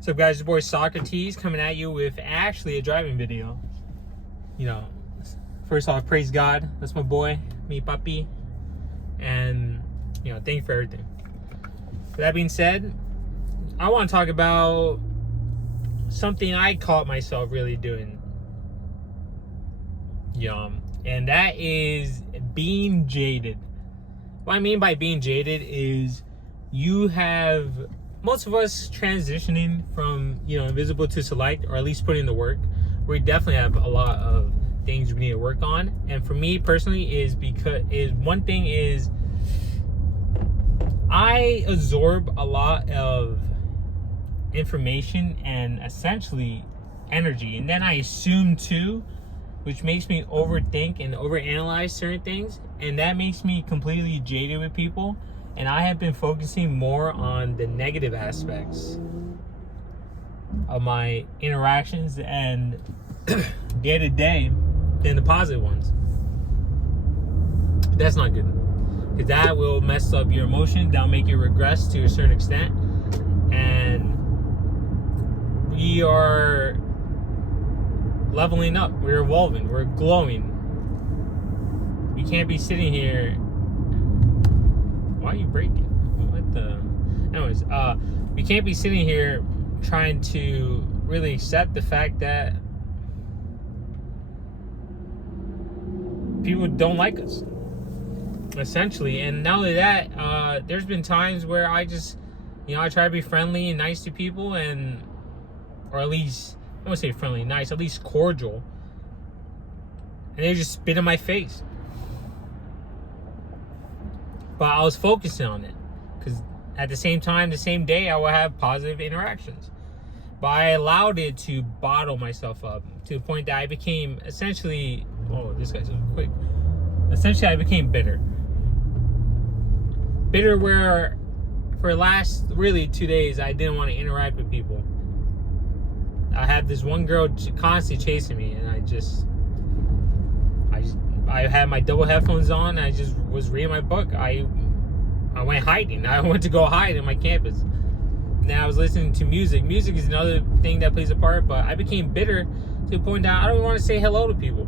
What's up, guys? Your boy Socrates coming at you with actually a driving video. First off, praise God. That's my boy, me papi. And, thank you for everything. With that being said, I want to talk about something I caught myself really doing. And that is being jaded. What I mean by being jaded is most of us transitioning from invisible to select, or at least putting in the work. We definitely have a lot of things we need to work on. And for me personally one thing is I absorb a lot of information and essentially energy, and then I assume too, which makes me overthink and overanalyze certain things, and that makes me completely jaded with people. And I have been focusing more on the negative aspects of my interactions and day to day than the positive ones. That's not good, because that will mess up your emotion. That'll make you regress to a certain extent. And we are leveling up. We're evolving. We're glowing. We can't be sitting here. Why are you breaking? What the? Anyways, we can't be sitting here trying to really accept the fact that people don't like us, essentially. And not only that, there's been times where I just, I try to be friendly and nice to people, or at least, I won't say friendly, nice, at least cordial, and they just spit in my face. But I was focusing on it, because at the same time, the same day, I would have positive interactions. But I allowed it to bottle myself up to the point that I became essentially, this guy's so quick. Essentially, I became bitter. Bitter where for the last really 2 days, I didn't want to interact with people. I had this one girl constantly chasing me, and I had my double headphones on, and I just was reading my book. I went hiding. I went to go hide in my campus. Now I was listening to music. Music is another thing that plays a part, but I became bitter to the point that I don't want to say hello to people.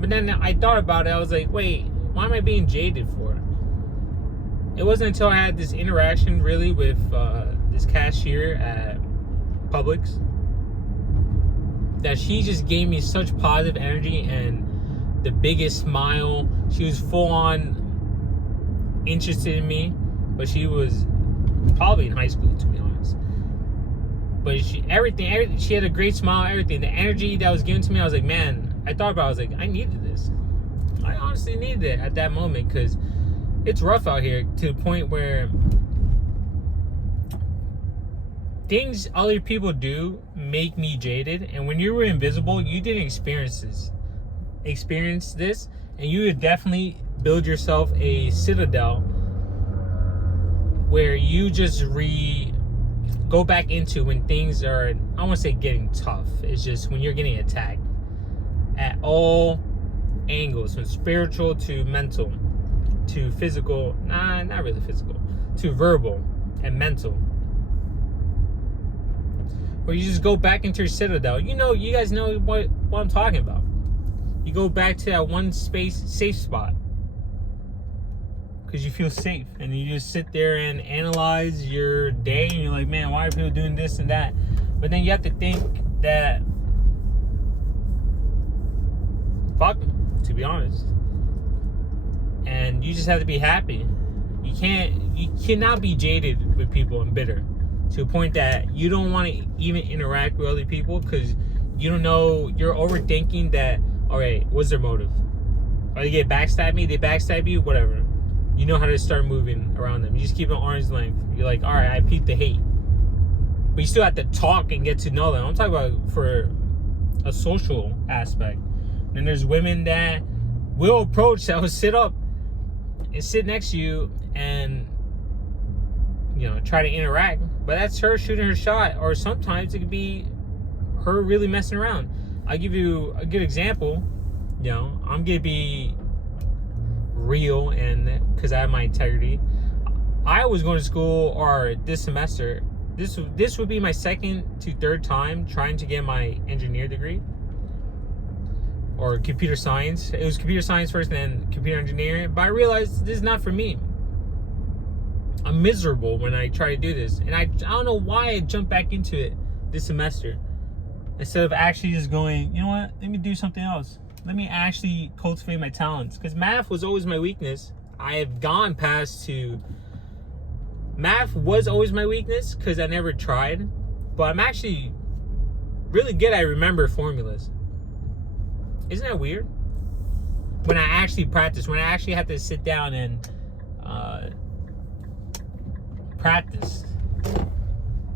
But then I thought about it. I was like, wait, why am I being jaded for? It wasn't until I had this interaction really with this cashier at Publix that she just gave me such positive energy and the biggest smile. She was full on interested in me, but she was probably in high school, to be honest. But she had a great smile, everything. The energy that was given to me, I was like, man, I thought about it, I was like, I needed this. I honestly needed it at that moment, because it's rough out here to the point where things other people do make me jaded. And when you were invisible, you didn't experience this, and you would definitely build yourself a citadel where you just go back into when things are, I don't want to say getting tough, it's just when you're getting attacked at all angles, from spiritual to mental to physical, not really physical, to verbal and mental, where you just go back into your citadel. You guys know what I'm talking about. You go back to that one safe spot, because you feel safe, and you just sit there and analyze your day, and you're like, man, why are people doing this and that? But then you have to think that, fuck them, to be honest. And you just have to be happy. You cannot be jaded with people and bitter to a point that you don't want to even interact with other people, because you don't know, you're overthinking that. All right, what's their motive? Are they get backstab me? They backstab you? Whatever. You know how to start moving around them. You just keep an arm's length. You're like, all right, I peeped the hate, but you still have to talk and get to know them. I'm talking about for a social aspect. And there's women that will approach, that will sit up and sit next to you and try to interact, but that's her shooting her shot. Or sometimes it could be her really messing around. I'll give you a good example. I'm gonna be real, and because I have my integrity, I was going to school, or this semester This would be my second to third time trying to get my engineer degree or computer science. It was computer science first, and then computer engineering. But I realized this is not for me. I'm miserable when I try to do this, and I don't know why I jumped back into it this semester instead of actually just going, you know what? Let me do something else. Let me actually cultivate my talents, because math was always my weakness. I have gone past to math was always my weakness because I never tried, but I'm actually really good at remember formulas. Isn't that weird? When I actually practice, when I actually have to sit down and practice,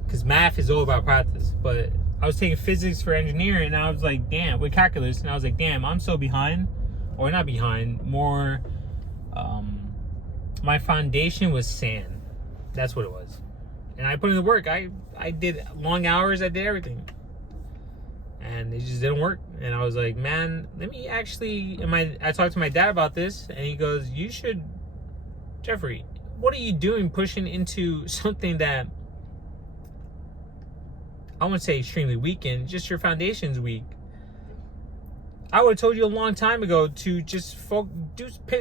because math is all about practice. But I was taking physics for engineering, and I was like, damn, with calculus, and I was like, damn, I'm so behind, or not behind, more. My foundation was sand. That's what it was. And I put in the work. I did long hours. I did everything. And it just didn't work. And I was like, man, let me actually... I talked to my dad about this. And he goes, you should... Jeffrey, what are you doing pushing into something that... I wouldn't say extremely weak in. Just your foundation's weak. I would have told you a long time ago to just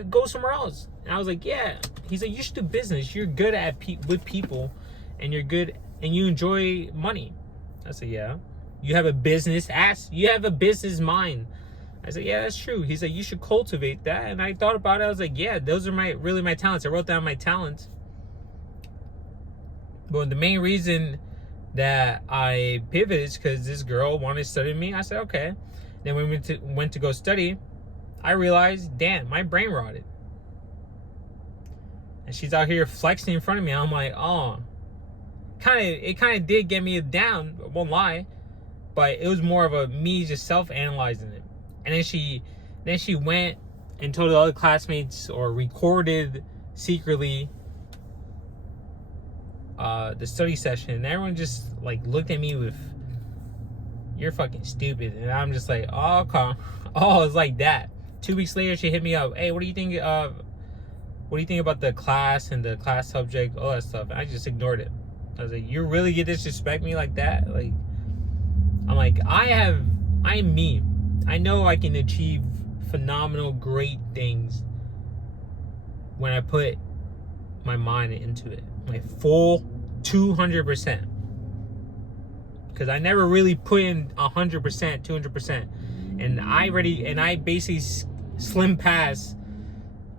go somewhere else. And I was like, yeah. He's like, you should do business. You're good at with people, and you're good, and you enjoy money. I said, yeah. You have a business you have a business mind. I said, yeah, that's true. He's like, you should cultivate that. And I thought about it. I was like, yeah, those are really my talents. I wrote down my talents. But the main reason that I pivoted is because this girl wanted to study me. I said, okay. Then when we went to go study, I realized, damn, my brain rotted. And she's out here flexing in front of me. I'm like, oh. It kind of did get me down, I won't lie. But it was more of a me just self-analyzing it. And then she went and told the other classmates, or recorded secretly the study session. And everyone just like looked at me with, you're fucking stupid. And I'm just like, oh, okay. Oh, it's like that. 2 weeks later, she hit me up. Hey, what do you think about the class and the class subject, all that stuff? And I just ignored it. I was like, you really get disrespect me like that? Like, I'm like, I'm me. I know I can achieve phenomenal, great things when I put my mind into it. My full 200%. Because I never really put in 100%, 200%. And I basically slim pass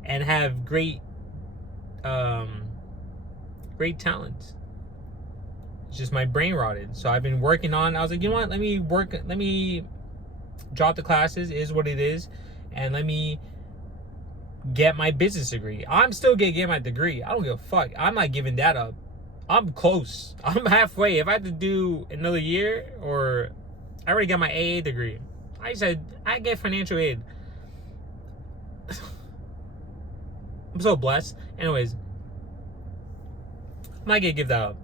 and have great talents. It's just my brain rotted. So I've been working on, I was like, you know what, let me drop the classes, is what it is, and let me get my business degree. I'm still gonna get my degree. I don't give a fuck. I'm not giving that up. I'm close. I'm halfway. If I have to do another year, or I already got my AA degree. I said I get financial aid. I'm so blessed. Anyways, I'm not gonna give that up.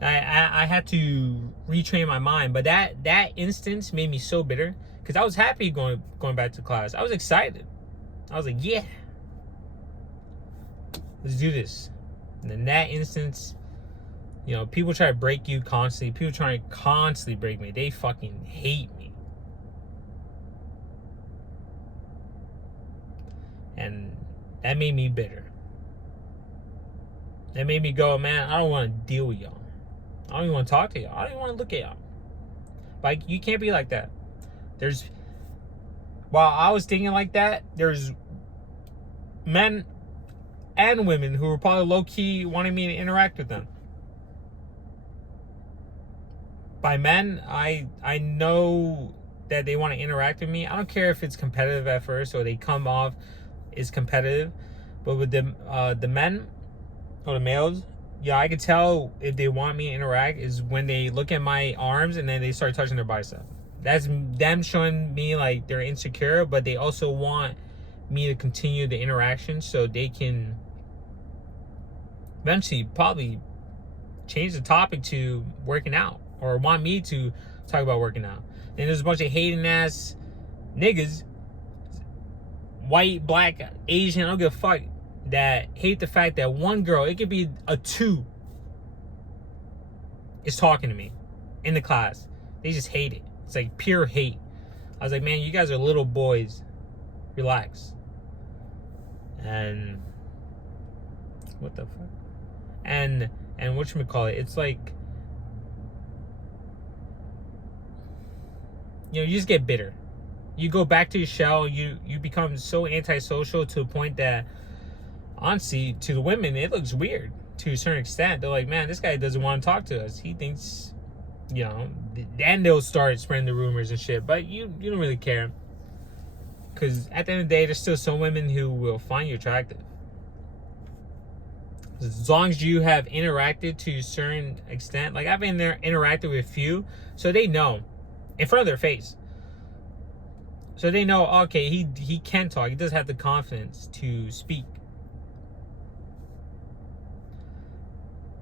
I had to retrain my mind, but that instance made me so bitter, because I was happy going back to class. I was excited. I was like, yeah, let's do this. And in that instance, you know, people try to break you constantly. People try to constantly break me. They fucking hate me. And that made me bitter. That made me go, man, I don't want to deal with y'all. I don't even want to talk to y'all. I don't even want to look at y'all. Like, you can't be like that. While I was thinking like that, there's men and women who were probably low-key wanting me to interact with them. By men, I know that they want to interact with me. I don't care if it's competitive at first or they come off as competitive. But with the men or the males, yeah, I could tell if they want me to interact is when they look at my arms and then they start touching their bicep. That's them showing me like they're insecure, but they also want me to continue the interaction so they can eventually probably change the topic to working out, or want me to talk about working out. Then there's a bunch of hating ass niggas, white, black, Asian, I don't give a fuck, that hate the fact that one girl, it could be a two, is talking to me in the class. They just hate it. It's like pure hate. I was like, man, you guys are little boys. Relax. And what the fuck? And whatchamacallit, it's like, you know, you just get bitter. You go back to your shell. You become so antisocial to a point that, honestly, to the women, it looks weird to a certain extent. They're like, man, this guy doesn't want to talk to us. He thinks, you know, and they'll start spreading the rumors and shit. But you don't really care. Because at the end of the day, there's still some women who will find you attractive. As long as you have interacted to a certain extent. Like, I've been there, interacted with a few, so they know. In front of their face. So they know, okay, he can talk. He does have the confidence to speak.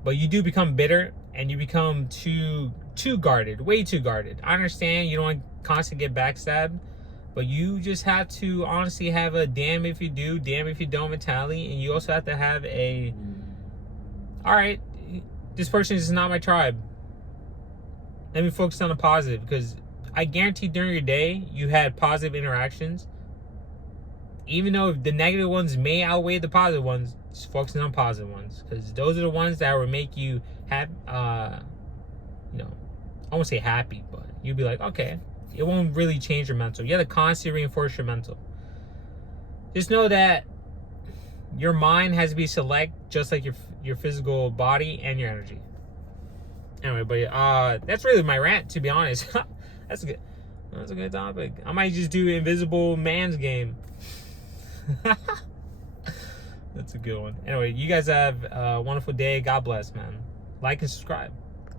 But you do become bitter, and you become too guarded. Way too guarded. I understand you don't want to constantly get backstabbed. But you just have to honestly have a damn if you do, damn if you don't mentality. And you also have to have a, all right, this person is not my tribe. Let me focus on the positive. Because I guarantee during your day, you had positive interactions. Even though the negative ones may outweigh the positive ones, just focusing on positive ones. Because those are the ones that will make you happy, you know, I won't say happy, but you'll be like, okay. It won't really change your mental. You have to constantly reinforce your mental. Just know that your mind has to be select, just like your physical body and your energy. Anyway, but that's really my rant, to be honest. That's a good topic. I might just do Invisible Man's Game. That's a good one. Anyway, you guys have a wonderful day. God bless, man. Like and subscribe.